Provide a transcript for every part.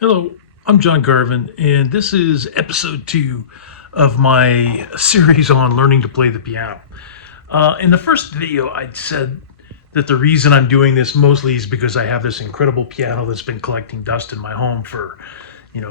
Hello, I'm John Garvin, and this is episode 2 of my series on learning to play the piano. In the first video, I said that the reason I'm doing this mostly is because I have this incredible piano that's been collecting dust in my home for,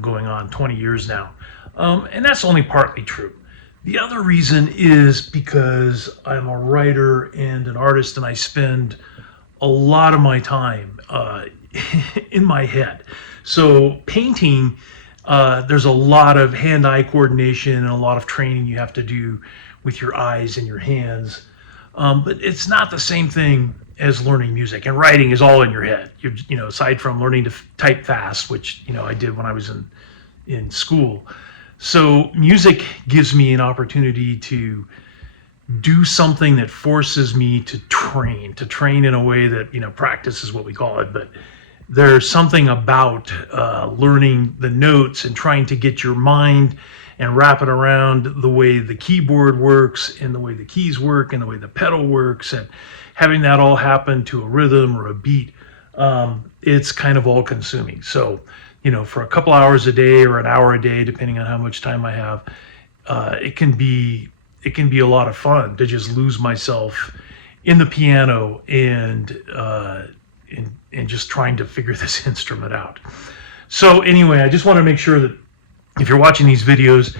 going on 20 years now. And that's only partly true. The other reason is because I'm a writer and an artist, and I spend a lot of my time in my head. So painting, there's a lot of hand-eye coordination and a lot of training you have to do with your eyes and your hands. But it's not the same thing as learning music. And writing is all in your head. Aside from learning to type fast, which I did when I was in school. So music gives me an opportunity to do something that forces me to train in a way that, practice is what we call it. But there's something about learning the notes and trying to get your mind and wrap it around the way the keyboard works and the way the keys work and the way the pedal works, and having that all happen to a rhythm or a beat. It's kind of all consuming. So, for a couple hours a day or an hour a day, depending on how much time I have, it can be a lot of fun to just lose myself in the piano and just trying to figure this instrument out. So anyway, I just want to make sure that if you're watching these videos,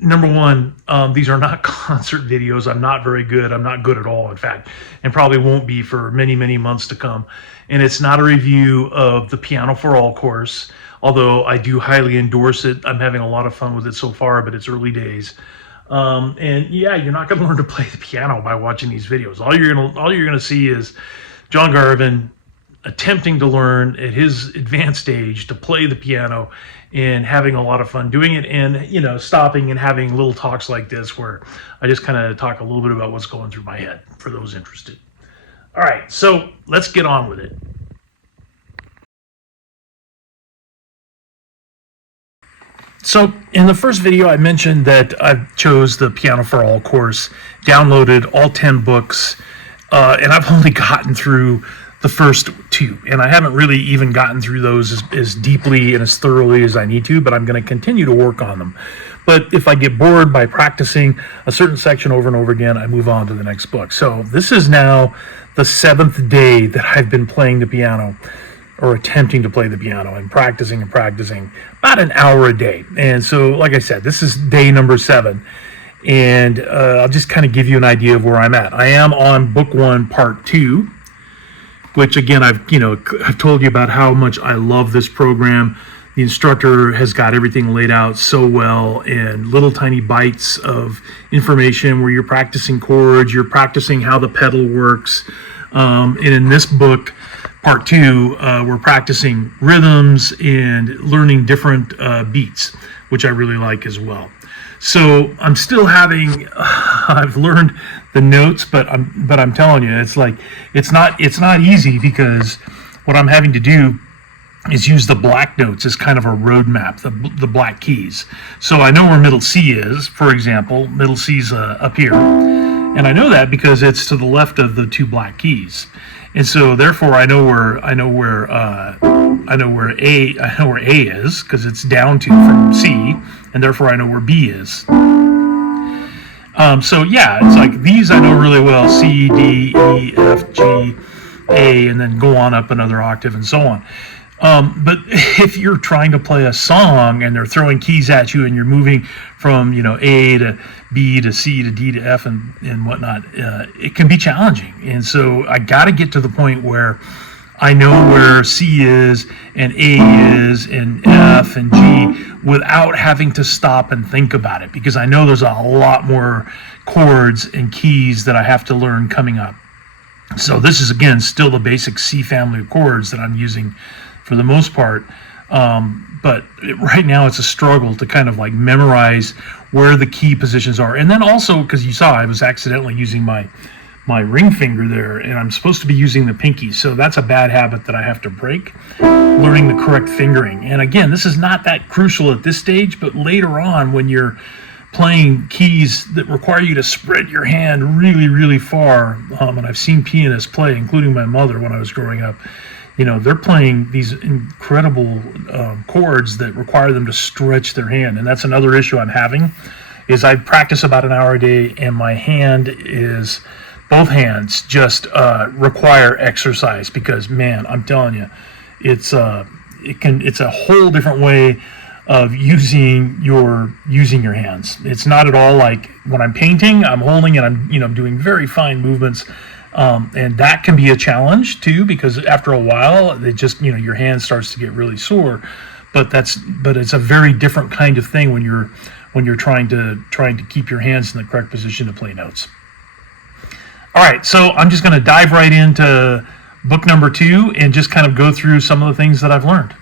number one, these are not concert videos. I'm not very good. I'm not good at all, in fact, and probably won't be for many, many months to come. And it's not a review of the Piano for All course, although I do highly endorse it. I'm having a lot of fun with it so far, but it's early days. And yeah, you're not going to learn to play the piano by watching these videos. All you're gonna see is John Garvin attempting to learn at his advanced age to play the piano and having a lot of fun doing it, and stopping and having little talks like this where I just kind of talk a little bit about what's going through my head for those interested. All right, so let's get on with it. So in the first video, I mentioned that I chose the Piano for All course, downloaded all 10 books, and I've only gotten through the first 2, and I haven't really even gotten through those as deeply and as thoroughly as I need to, but I'm going to continue to work on them. But if I get bored by practicing a certain section over and over again, I move on to the next book. So this is now the 7th day that I've been playing the piano, or attempting to play the piano, and practicing about an hour a day. And so, like I said, this is day number 7. And I'll just kind of give you an idea of where I'm at. I am on book 1, part 2, which again, I've told you about how much I love this program. The instructor has got everything laid out so well, and little tiny bites of information where you're practicing chords, you're practicing how the pedal works. And in this book, part 2, we're practicing rhythms and learning different beats, which I really like as well. So I'm still having, I've learned the notes, but I'm telling you, it's like, it's not easy, because what I'm having to do is use the black notes as kind of a roadmap, the black keys. So I know where middle C is, for example. Middle C's up here, and I know that because it's to the left of the 2 black keys, and so therefore I know where A is, because it's down 2 from C, and therefore I know where B is. So yeah, it's like these I know really well: C, D, E, F, G, A, and then go on up another octave and so on. But if you're trying to play a song and they're throwing keys at you and you're moving from A to B to C to D to F and whatnot, it can be challenging. And so I got to get to the point where I know where C is and A is and F and G without having to stop and think about it, because I know there's a lot more chords and keys that I have to learn coming up. So this is, again, still the basic C family of chords that I'm using for the most part. But right now it's a struggle to kind of like memorize where the key positions are. And then also, because you saw I was accidentally using my ring finger there, and I'm supposed to be using the pinky. So that's a bad habit that I have to break, learning the correct fingering. And again, this is not that crucial at this stage, but later on when you're playing keys that require you to spread your hand really, really far, and I've seen pianists play, including my mother when I was growing up, they're playing these incredible chords that require them to stretch their hand. And that's another issue I'm having, is I practice about an hour a day, and both hands just require exercise, because, man, I'm telling you, it's a whole different way of using your hands. It's not at all like when I'm painting, I'm holding and I'm doing very fine movements. And that can be a challenge too, because after a while, it just, your hand starts to get really sore. But it's a very different kind of thing when you're trying to keep your hands in the correct position to play notes. All right, so I'm just going to dive right into book number 2 and just kind of go through some of the things that I've learned.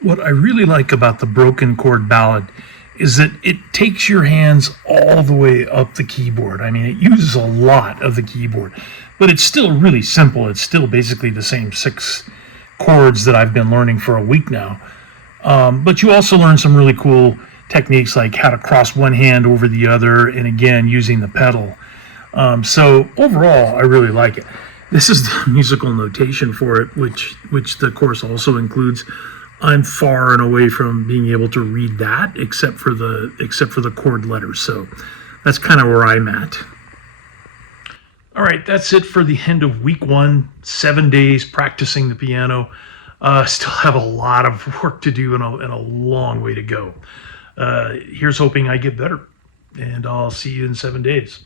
What I really like about the broken chord ballad is that it takes your hands all the way up the keyboard. I mean, it uses a lot of the keyboard, but it's still really simple. It's still basically the same 6 chords that I've been learning for a week now. But you also learn some really cool techniques, like how to cross one hand over the other, and again, using the pedal. So overall, I really like it. This is the musical notation for it, which the course also includes. I'm far and away from being able to read that, except for the chord letters. So that's kind of where I'm at. All right, that's it for the end of week 1. 7 days practicing the piano. Still have a lot of work to do and a long way to go. Here's hoping I get better, and I'll see you in 7 days.